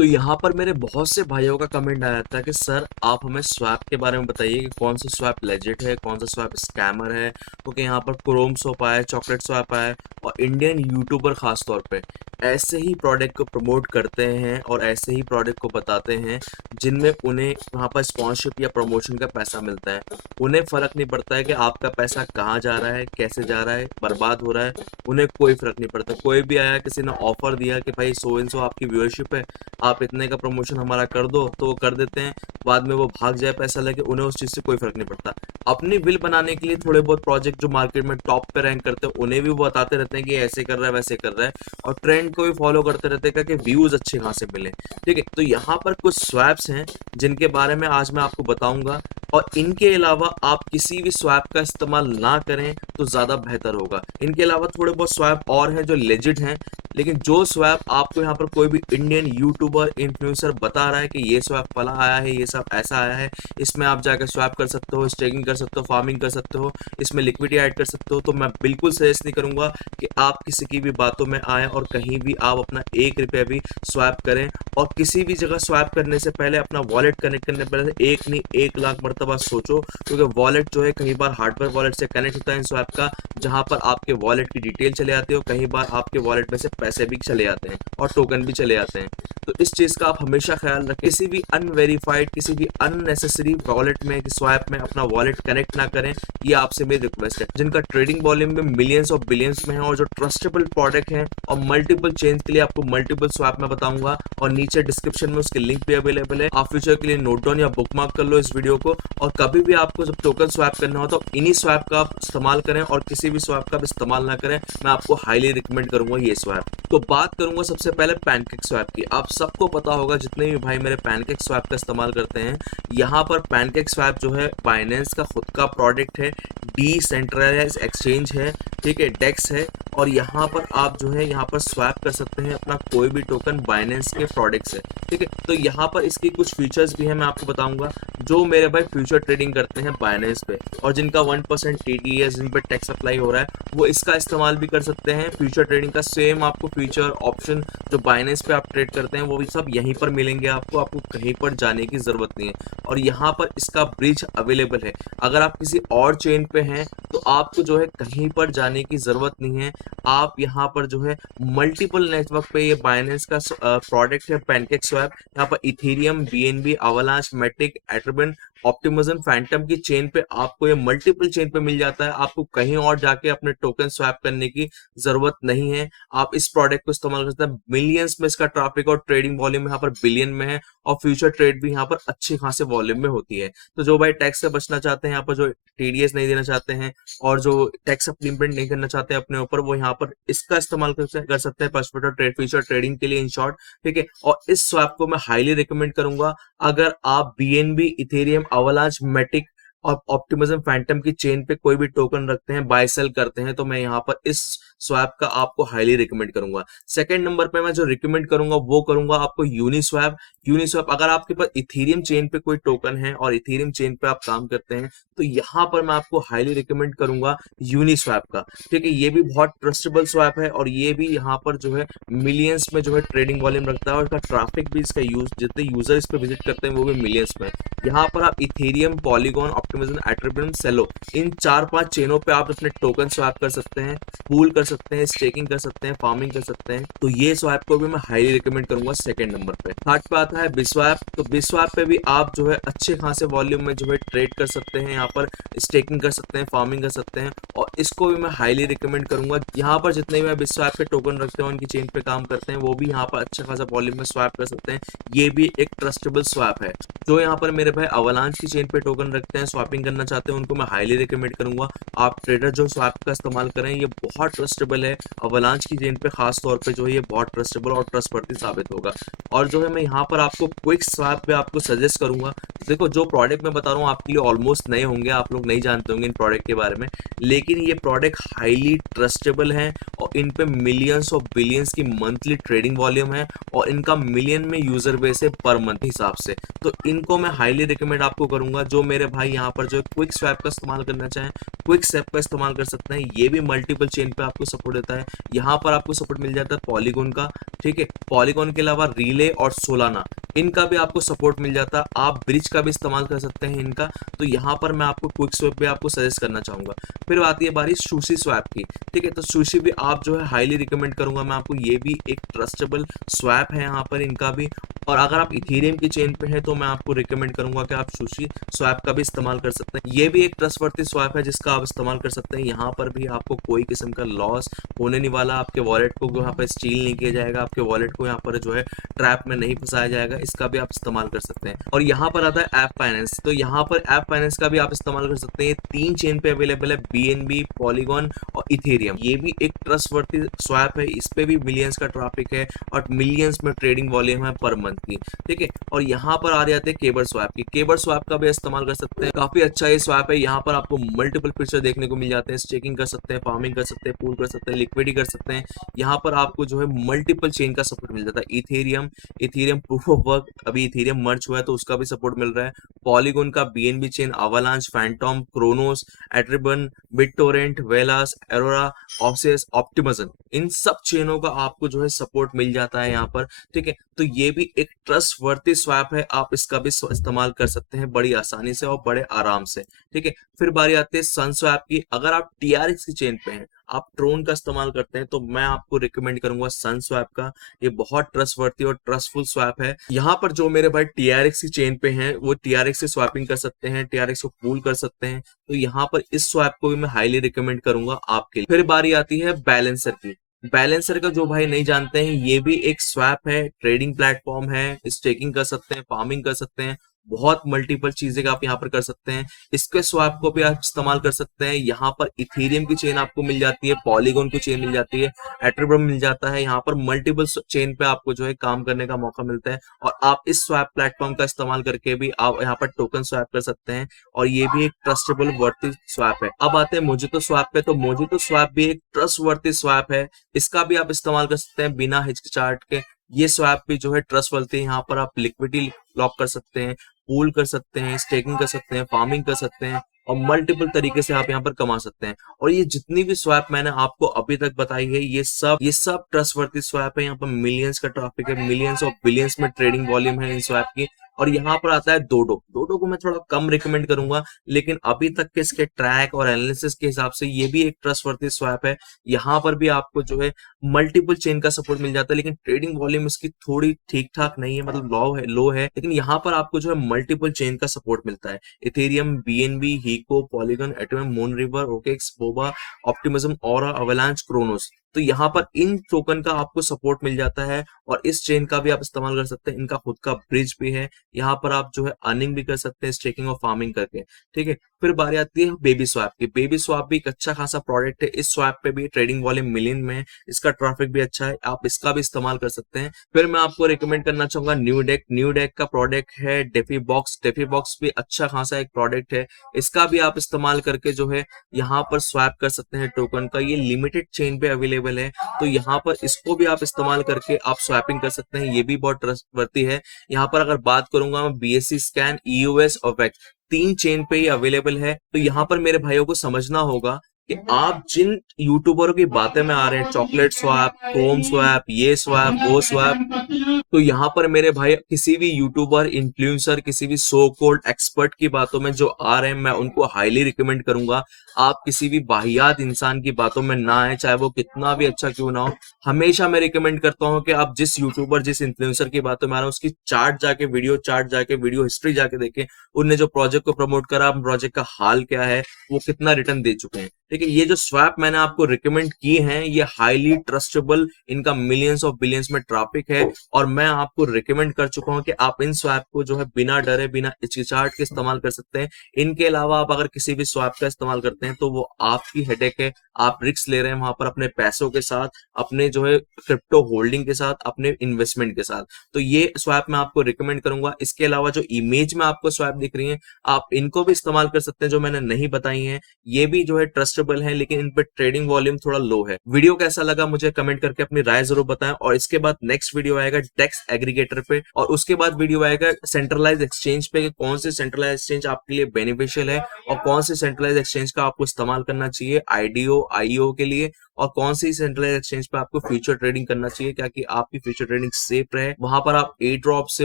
तो यहाँ पर मेरे बहुत से भाइयों का कमेंट आया था कि सर आप हमें स्वैप के बारे में बताइए कि कौन सा स्वैप लेजिट है, कौन सा स्वैप स्कैमर है। क्योंकि यहाँ पर क्रोम स्वैप आया है, चॉकलेट स्वैप आया है और इंडियन यूट्यूबर खास तौर पे ऐसे ही प्रोडक्ट को प्रमोट करते हैं और ऐसे ही प्रोडक्ट को बताते हैं जिनमें उन्हें वहाँ पर स्पॉन्सरशिप या प्रमोशन का पैसा मिलता है। उन्हें फर्क नहीं पड़ता है कि आपका पैसा कहाँ जा रहा है, कैसे जा रहा है, बर्बाद हो रहा है। उन्हें कोई फर्क नहीं पड़ता। कोई भी आया, किसी ने ऑफर दिया कि भाई सो एंड सो आपकी व्यूअरशिप है, आप इतने का प्रमोशन हमारा कर दो, तो वो कर देते हैं। बाद में वो भाग जाए पैसा लेके, उन्हें उस चीज़ से कोई फर्क नहीं पड़ता। अपनी विल बनाने के लिए थोड़े बहुत प्रोजेक्ट जो मार्केट में टॉप पे रैंक करते हैं उन्हें भी वो बताते रहते हैं कि ये ऐसे कर रहा है, वैसे कर रहा है, और ट्रेंड को भी फॉलो करते रहते हैं कि व्यूज अच्छे कहाँ से मिले। ठीक है, तो यहाँ पर कुछ स्वैप्स हैं जिनके बारे में आज मैं आपको बताऊंगा, और इनके अलावा आप किसी भी स्वैप का इस्तेमाल ना करें तो ज़्यादा बेहतर होगा। इनके अलावा थोड़े बहुत स्वैप और हैं जो लेजिट हैं, लेकिन जो स्वैप आपको यहाँ पर कोई भी इंडियन यूट्यूबर इन्फ्लुएंसर बता रहा है कि ये स्वैप फला आया है, ये सब ऐसा आया है, इसमें आप जाकर स्वैप कर सकते हो, स्टेकिंग कर सकते हो, फार्मिंग कर सकते हो, इसमें लिक्विडिटी ऐड कर सकते हो, तो मैं बिल्कुल सजेस्ट नहीं करूंगा कि आप किसी की भी बातों में आए और कहीं भी आप अपना 1 रुपया भी स्वैप करें। और किसी भी जगह स्वैप करने से पहले अपना वॉलेट कनेक्ट करने से पहले एक नहीं 1 लाख मरतबा सोचो, क्योंकि वॉलेट जो है कई बार हार्डवेयर वॉलेट से कनेक्ट होता है इन स्वैप का, जहां पर आपके वॉलेट की डिटेल चले आती है और कई बार आपके वॉलेट में से पैसे भी चले जाते हैं और टोकन भी चले जाते हैं। तो इस चीज का आप हमेशा ख्याल रखें, किसी भी अनवेरीफाइड, किसी भी अननेसेसरी वॉलेट में, स्वैप में अपना वॉलेट कनेक्ट ना करें। ये आपसे मेरी रिक्वेस्ट है। जिनका ट्रेडिंग वॉल्यूम में मिलियंस और बिलियंस में है और जो ट्रस्टेबल प्रोडक्ट है और मल्टीपल चेंज के लिए आपको मल्टीपल स्वैप में बताऊंगा, और नीचे डिस्क्रिप्शन में उसके लिंक भी अवेलेबल है। आप फ्यूचर के लिए नोट डाउन या बुकमार्क कर लो इस वीडियो को, और कभी भी आपको जब टोकन स्वैप करना हो तो इन्हीं स्वैप का आप इस्तेमाल करें और किसी भी स्वैप का इस्तेमाल ना करें। मैं आपको हाईली रिकमेंड करूंगा ये स्वैप। तो बात करूंगा सबसे पहले पैनकेक स्वैप की। आप सबको पता होगा, जितने भी भाई मेरे पैनकेक स्वैप का इस्तेमाल करते हैं, यहाँ पर पैनकेक स्वैप जो है बाइनेंस का खुद का प्रोडक्ट है, डिसेंट्रलाइज्ड एक्सचेंज है, ठीक है, डेक्स है, और यहाँ पर आप जो है यहाँ पर स्वैप कर सकते हैं अपना कोई भी टोकन बाइनेंस के प्रोडक्ट से। ठीक है, तो यहाँ पर इसकी कुछ फीचर्स भी है, मैं आपको बताऊंगा। जो मेरे भाई फ्यूचर ट्रेडिंग करते हैं बाइनेंस पे और जिनका 1% टीडीएस, जिन पे टैक्स अप्लाई हो रहा है, वो इसका इस्तेमाल भी कर सकते हैं। फ्यूचर ट्रेडिंग का सेम आपको फ्यूचर ऑप्शन जो बाइनेंस पे आप ट्रेड करते हैं वो भी सब यहीं पर मिलेंगे आपको कहीं पर जाने की जरूरत नहीं है। और यहाँ पर इसका ब्रिज अवेलेबल है। अगर आप किसी और चेन पे हैं तो आपको जो है कहीं पर जाने की जरूरत नहीं है। आप यहाँ पर जो है मल्टीपल नेटवर्क पे, ये बाइनेंस का प्रोडक्ट है पैनकेक स्वैप, यहाँ पर इथेरियम, बीएनबी, अवलांच, मेटिक, एट्रिबन, ऑप्टिमिज्म, फैंटम की चेन पे आपको ये मल्टीपल चेन पे मिल जाता है। आपको कहीं और जाके अपने टोकन स्वैप करने की जरूरत नहीं है। आप इस प्रोडक्ट को इस्तेमाल करते हैं। मिलियंस में इसका ट्रैफिक और ट्रेडिंग वॉल्यूम यहाँ पर बिलियन में है, और फ्यूचर ट्रेड भी यहाँ पर अच्छे खासे वॉल्यूम में होती है। तो जो भाई टैक्स से बचना चाहते हैं, यहाँ पर जो टीडीएस नहीं देना चाहते हैं और जो टैक्स इम्प्लीमेंट नहीं करना चाहते अपने ऊपर, वो यहाँ पर इसका इस्तेमाल कर सकते हैं पर्सपेक्टिव ट्रेड, फ्यूचर ट्रेडिंग के लिए इन शॉर्ट। ठीक है, और इस स्वैप को मैं हाईली रिकमेंड करूंगा। अगर आप बीएनबी, इथेरियम, अवलांच, मेटिक और ऑप्टिमिज्म फैंटम की चेन पे कोई भी टोकन रखते हैं, बाय सेल करते हैं, तो मैं यहाँ पर इस स्वैप का आपको हाईली रिकमेंड करूंगा। सेकंड नंबर पे मैं जो रिकमेंड करूंगा वो करूंगा आपको यूनिस्वैप। यूनिस्वैप, अगर आपके पास इथेरियम चेन पे कोई टोकन है और इथेरियम चेन पे आप काम करते हैं, तो यहाँ पर मैं आपको हाईली रिकमेंड करूंगा यूनिस्वैप का। ठीक है, ये भी बहुत ट्रस्टेबल स्वैप है और ये भी यहाँ पर जो है मिलियंस में जो है ट्रेडिंग वॉल्यूम रखता है, और इसका ट्रैफिक भी, इसका यूज, जितने यूजर इस पे विजिट करते हैं वो भी मिलियंस में। यहाँ पर आप इथेरियम, पॉलीगॉन, ऑप्टिमिज्म, एट्रिब्यूट, सेलो, इन 4-5 चेनों पे आप अपने टोकन स्वैप कर सकते हैं, पूल कर सकते हैं, स्टेकिंग कर सकते हैं, फार्मिंग कर सकते हैं। तो ये स्वैप को भी मैं हाईली रिकमेंड करूंगा सेकंड नंबर पे। थर्ड पे आता है बिस्वैप। तो बिस्वैप पे भी आप जो है अच्छे खासे वॉल्यूम में जो है ट्रेड कर सकते हैं, यहाँ पर स्टेकिंग कर सकते हैं, फार्मिंग कर सकते हैं, और इसको भी मैं हाईली रिकमेंड करूंगा। यहाँ पर जितने भी बिस्वैप के टोकन रखते हैं, उनकी चेन पे काम करते हैं, वो भी यहाँ पर अच्छा खासा वॉल्यूम में स्वैप कर सकते हैं। ये भी एक ट्रस्टेबल स्वैप है। जो यहाँ पर मेरे भाई अवलांच की चेन पे टोकन रखते हैं, स्वैपिंग करना चाहते हैं, उनको मैं हाईली रिकमेंड करूंगा आप ट्रेडर जो स्वैप का इस्तेमाल करें। ये बहुत ट्रस्टेबल है। अवलांच की चेन पे खास तौर पे जो है ये बहुत ट्रस्टेबल और ट्रस्टवर्दी साबित होगा। और जो है मैं यहाँ पर आपको क्विक स्वैप पे आपको सजेस्ट करूंगा। देखो, जो प्रोडक्ट मैं बता रहा हूँ आपके लिए ऑलमोस्ट नए होंगे, आप लोग नहीं जानते होंगे इन प्रोडक्ट के बारे में, लेकिन ये प्रोडक्ट हाईली ट्रस्टेबल है और इन पे मिलियंस और बिलियंस की मंथली ट्रेडिंग वॉल्यूम है, और इनका मिलियन में यूजर बेस है पर मंथ हिसाब से। तो इनको मैं हाईली हाईली रिकमेंड आपको करूंगा, जो मेरे भाई यहाँ पर जो क्विक स्वैप का इस्तेमाल करना चाहें, क्विक स्वैप का इस्तेमाल कर सकते हैं। ये भी मल्टीपल चेन पे आपको सपोर्ट देता है। यहाँ पर आपको सपोर्ट मिल जाता है पॉलीगॉन का, ठीक है। पॉलीगॉन के अलावा रिले और सोलाना, इनका भी आपको सपोर्ट मिल जाता है। आप ब्रिज का भी इस्तेमाल कर सकते हैं इनका। तो यहाँ पर मैं आपको क्विक स्वैप भी आपको सजेस्ट करना चाहूंगा। फिर आती है बारी सुशी स्वैप की, ठीक है। तो सुशी भी आप जो है हाईली रिकमेंड करूंगा मैं आपको। ये भी एक ट्रस्टेबल स्वैप है यहाँ पर इनका भी। और अगर आप इथेरियम की चेन पे है तो मैं आपको रिकमेंड करूंगा कि आप सुशी स्वैप का भी इस्तेमाल कर सकते हैं। ये भी एक ट्रस्टवर्दी स्वैप है जिसका आप इस्तेमाल कर सकते हैं। यहाँ पर भी आपको कोई किस्म का लॉस होने नहीं वाला। आपके वॉलेट को यहाँ पर स्टील नहीं किया जाएगा, आपके वॉलेट को यहाँ पर जो है ट्रैप में नहीं फंसाया जाएगा। इसका भी आप इस्तेमाल कर सकते हैं। और यहाँ पर आता है ऐप फाइनेंस। तो यहाँ पर ऐप फाइनेंस का भी आप इस्तेमाल कर सकते हैं। 3 चेन पे अवेलेबल है, BNB, पॉलीगॉन और इथेरियम। ये भी एक ट्रस्टवर्दी स्वैप है। इस पे भी मिलियंस का ट्रैफिक है और मिलियंस में ट्रेडिंग वॉल्यूम है पर मंथ की, ठीक है। और यहाँ पर आ जाते हैं केबर स्वैप की। केबर स्वैप का भी इस्तेमाल कर सकते हैं। काफी अच्छा ये स्वैप है। यहाँ पर आपको मल्टीपल फीचर देखने को मिल जाते हैं। स्टेकिंग कर सकते हैं, फार्मिंग कर सकते हैं, पूल कर सकते हैं, लिक्विडिटी कर सकते हैं। यहाँ पर आपको जो है मल्टीपल चेन का सपोर्ट मिल जाता है। इथेरियम प्रूफ ऑफ वर्क, अभी इथेरियम मर्ज हुआ है तो उसका भी सपोर्ट मिल रहा है। पॉलीगॉन का BNB chain, Avalanche, Fantom, Cronos, एट्रिबन, बिटटोरेंट, वेलास, एरोरा, ऑप्सियस, ऑप्टिमिज्म, इन सब चेनों का आपको जो है सपोर्ट मिल जाता है यहाँ पर, ठीक है। तो ये भी एक ट्रस्टवर्दी स्वैप है। आप इसका भी इस्तेमाल कर सकते हैं बड़ी आसानी से और बड़े आराम से, ठीक है। फिर बारी आती है सन स्वैप की। अगर आप TRX की चेन पे हैं, आप ट्रोन का इस्तेमाल करते हैं, तो मैं आपको रिकमेंड करूंगा सन स्वैप का। ये बहुत ट्रस्टवर्दी और ट्रस्टफुल स्वैप है। यहाँ पर जो मेरे भाई TRX की चेन पे हैं वो TRX से स्वैपिंग कर सकते हैं, TRX को पूल कर सकते हैं। तो यहाँ पर इस स्वैप को भी मैं हाईली रिकमेंड करूंगा आपके लिए। फिर बारी आती है बैलेंसर की। बैलेंसर का जो भाई नहीं जानते हैं, ये भी एक स्वैप है, ट्रेडिंग प्लेटफॉर्म है। स्टेकिंग कर सकते हैं, फार्मिंग कर सकते हैं, बहुत मल्टीपल चीजें आप यहाँ पर कर सकते हैं। इसके स्वैप को भी आप इस्तेमाल कर सकते हैं। यहाँ पर इथेरियम की चेन आपको मिल जाती है, पॉलीगॉन की चेन मिल जाती है, एट्रिबम मिल जाता है। यहाँ पर मल्टीपल चेन पे आपको जो है काम करने का मौका मिलता है। और आप इस स्वैप प्लेटफॉर्म का इस्तेमाल करके भी आप यहाँ पर टोकन स्वैप कर सकते हैं। और ये भी एक ट्रस्टेबल वर्थी स्वैप है। अब आते हैं मोजितो स्वैप पे। तो मोजितो स्वैप भी एक ट्रस्ट वर्थी स्वैप है। इसका भी आप इस्तेमाल कर सकते हैं बिना हिचकिचाहट के। ये स्वैप भी जो है ट्रस्ट वर्थी है। यहाँ पर आप लिक्विडिटी लॉक कर सकते हैं, पूल कर सकते हैं, स्टेकिंग कर सकते हैं, फार्मिंग कर सकते हैं और मल्टीपल तरीके से आप यहाँ पर कमा सकते हैं। और ये जितनी भी स्वैप मैंने आपको अभी तक बताई है, ये सब ट्रस्टवर्दी स्वैप है। यहाँ पर मिलियंस का ट्रैफिक है, मिलियंस और बिलियंस में ट्रेडिंग वॉल्यूम है इन स्वैप की। और यहाँ पर आता है डोडो। डोडो को मैं थोड़ा कम रिकमेंड करूंगा, लेकिन अभी तक के इसके ट्रैक और एनालिसिस के हिसाब से ये भी एक ट्रस्टवर्दी स्वैप है। यहाँ पर भी आपको जो है मल्टीपल चेन का सपोर्ट मिल जाता है, लेकिन ट्रेडिंग वॉल्यूम इसकी थोड़ी ठीक ठाक नहीं है, मतलब लो है, लेकिन यहाँ पर आपको जो है मल्टीपल चेन का सपोर्ट मिलता है। Ethereum, BNB, Heco, Polygon, Atom, Moonriver, OKEx, Boba, Optimism, Aura, Avalanche, Cronos. तो यहाँ पर इन टोकन का आपको सपोर्ट मिल जाता है और इस चेन का भी आप इस्तेमाल कर सकते हैं। इनका खुद का ब्रिज भी है। यहाँ पर आप जो है अर्निंग भी कर सकते हैं स्टेकिंग और फार्मिंग करके, ठीक है। फिर बारी आती है बेबी स्वैप की। बेबी स्वैप भी एक अच्छा खासा प्रोडक्ट है। इस स्वैप पे भी ट्रेडिंग वॉल्यूम मिलियन में है, इसका ट्रैफिक भी अच्छा है, आप इसका भी इस्तेमाल कर सकते हैं। फिर मैं आपको रिकमेंड करना चाहूंगा न्यू डेक। न्यू डेक का प्रोडक्ट है डेफी बॉक्स। डेफी बॉक्स भी अच्छा खासा एक प्रोडक्ट है। इसका भी आप इस्तेमाल करके जो है यहाँ पर स्वैप कर सकते हैं टोकन का। ये लिमिटेड चेन पे अवेलेबल है, तो यहाँ पर इसको भी आप इस्तेमाल करके आप स्वैपिंग कर सकते हैं। ये भी बहुत ट्रस्टवर्दी है। यहाँ पर अगर बात करूंगा मैं BSC स्कैन, EOS और वेक्स, 3 चेन पे ही अवेलेबल है। तो यहाँ पर मेरे भाइयों को समझना होगा कि आप जिन यूट्यूबरों की बातें में आ रहे हैं, चॉकलेट स्वैप, क्रोम स्वैप, ये स्वैप, वो स्वैप, तो यहाँ पर मेरे भाई किसी भी यूट्यूबर, इन्फ्लुएंसर, किसी भी सो कॉल्ड एक्सपर्ट की बातों में जो आ रहे हैं, मैं उनको हाईली रिकमेंड करूंगा आप किसी भी वाहियात इंसान की बातों में ना आए, चाहे वो कितना भी अच्छा क्यों ना हो। हमेशा मैं रिकमेंड करता हूँ कि आप जिस यूट्यूबर, जिस इन्फ्लुएंसर की बातों में आ रहे हैं, उसकी चार्ट जाके वीडियो हिस्ट्री जाके देखें। उनने जो प्रोजेक्ट को प्रमोट करा, प्रोजेक्ट का हाल क्या है, वो कितना रिटर्न दे चुके हैं। ठीक है, ये जो स्वैप मैंने आपको रिकमेंड किए हैं, ये हाईली ट्रस्टेबल, इनका मिलियंस ऑफ बिलियंस में ट्रैफिक है और मैं आपको रिकमेंड कर चुका हूं कि आप इन स्वैप को जो है बिना डरे, बिना हिचकिचाहट के इस्तेमाल कर सकते हैं। इनके अलावा आप अगर किसी भी स्वैप का इस्तेमाल करते हैं तो वो आपकी हेडेक है, आप रिस्क ले रहे हैं वहां पर अपने पैसों के साथ, अपने जो है क्रिप्टो होल्डिंग के साथ, अपने इन्वेस्टमेंट के साथ। तो ये स्वैप मैं आपको रिकमेंड करूंगा। इसके अलावा जो इमेज में आपको स्वैप दिख रही है, आप इनको भी इस्तेमाल कर सकते हैं जो मैंने नहीं बताई है। ये भी जो है ट्रस्टेबल प्रॉफिटेबल हैं, लेकिन इन पे ट्रेडिंग वॉल्यूम थोड़ा लो है। वीडियो कैसा लगा मुझे कमेंट करके अपनी राय जरूर बताएं, और इसके बाद नेक्स्ट वीडियो आएगा डेक्स एग्रीगेटर पे, और उसके बाद वीडियो आएगा सेंट्रलाइज एक्सचेंज पे कि कौन से सेंट्रलाइज एक्सचेंज आपके लिए बेनिफिशियल है और कौन से सेंट्रलाइज एक्सचेंज का आपको इस्तेमाल करना चाहिए आईडीओ आईओ के लिए, और कौन सी सेंट्रलाइज एक्सचेंज पे आपको फ्यूचर ट्रेडिंग करना चाहिए ताकि आपकी फ्यूचर ट्रेडिंग सेफ रहे। वहां पर आप ए ड्रॉप से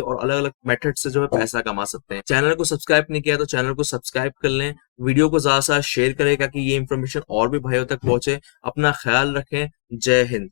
और अलग अलग मेथड से जो है पैसा कमा सकते हैं। चैनल को सब्सक्राइब नहीं किया तो चैनल को सब्सक्राइब कर लें, वीडियो को ज्यादा से ज्यादा शेयर करें ताकि ये इन्फॉर्मेशन और भी भाइयों तक पहुंचे। अपना ख्याल रखें। जय हिंद।